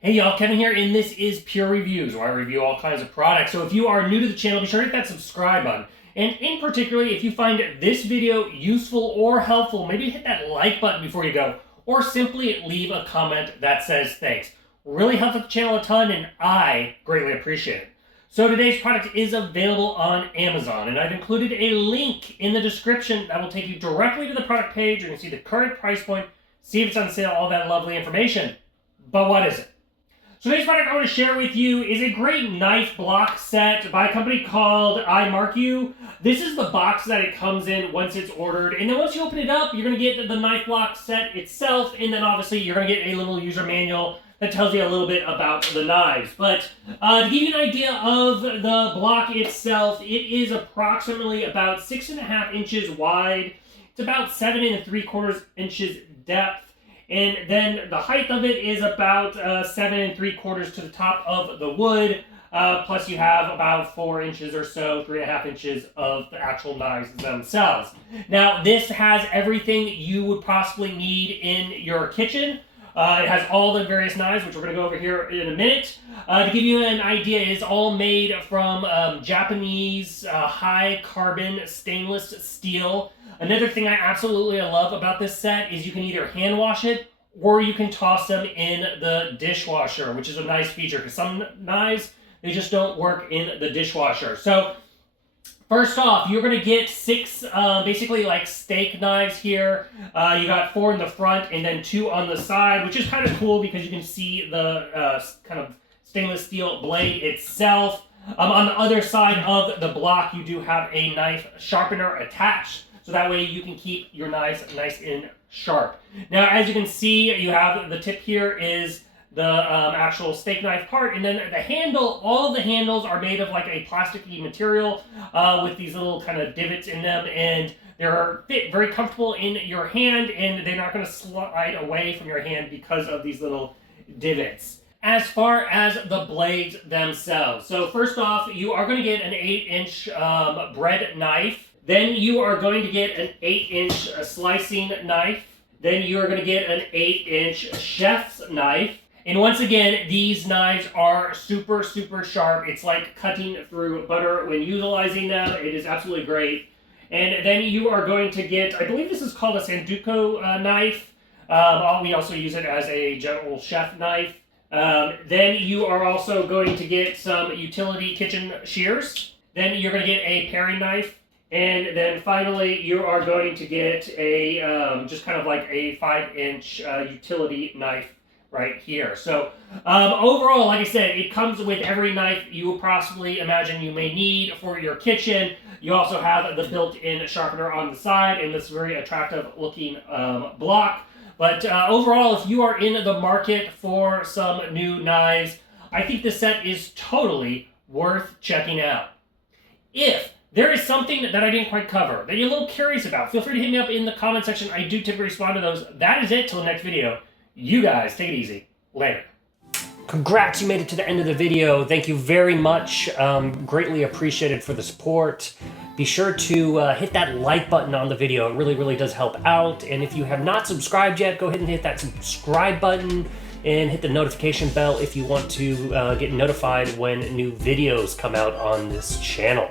Hey y'all, Kevin here, and this is Pure Reviews, where I review all kinds of products. So if you are new to the channel, be sure to hit that subscribe button. And in particular, if you find this video useful or helpful, maybe hit that like button before you go, or simply leave a comment that says thanks. Really helps out the channel a ton, and I greatly appreciate it. So today's product is available on Amazon, and I've included a link in the description that will take you directly to the product page. You can see the current price point, see if it's on sale, all that lovely information. But what is it? So today's product I want to share with you is a great knife block set by a company called imarku. This is the box that it comes in once it's ordered, and then once you open it up, you're going to get the knife block set itself, and then obviously you're going to get a little user manual that tells you a little bit about the knives. But to give you an idea of the block itself, it is approximately about 6.5 inches wide. It's about 7 3/4 inches depth. And then the height of it is about 7 3/4 to the top of the wood. Plus you have about 4 inches or so, 3.5 inches of the actual knives themselves. Now this has everything you would possibly need in your kitchen. It has all the various knives, which we're going to go over here in a minute. To give you an idea, it's all made from Japanese high carbon stainless steel. Another thing I absolutely love about this set is you can either hand wash it or you can toss them in the dishwasher, which is a nice feature because some knives, they just don't work in the dishwasher. So first off, you're going to get 6 basically like steak knives here. You got 4 in the front and then 2 on the side, which is kind of cool because you can see the kind of stainless steel blade itself. On the other side of the block, you do have a knife sharpener attached, so that way you can keep your knives nice and sharp. Now, as you can see, you have the tip here is the actual steak knife part, and then the handle, all of the handles are made of like a plasticky material with these little kind of divots in them, and they're fit very comfortable in your hand, and they're not going to slide away from your hand because of these little divots. As far as the blades themselves, so first off, you are going to get an 8-inch bread knife. Then you are going to get an 8-inch slicing knife. Then you are going to get an 8-inch chef's knife. And once again, these knives are super, super sharp. It's like cutting through butter when utilizing them. It is absolutely great. And then you are going to get, I believe this is called a Sanduko knife. We also use it as a general chef knife. Then you are also going to get some utility kitchen shears. Then you're going to get a paring knife. And then finally, you are going to get a, just kind of like a 5-inch utility knife right here. So overall, like I said, it comes with every knife you will possibly imagine you may need for your kitchen. You also have the built-in sharpener on the side and this very attractive looking block. But overall, if you are in the market for some new knives, I think this set is totally worth checking out. If there is something that I didn't quite cover that you're a little curious about, feel free to hit me up in the comment section. I do typically respond to those. That is it till the next video. You guys, take it easy. Later. Congrats, you made it to the end of the video. Thank you very much. Greatly appreciated for the support. Be sure to hit that like button on the video. It really, really does help out. And if you have not subscribed yet, go ahead and hit that subscribe button and hit the notification bell if you want to get notified when new videos come out on this channel.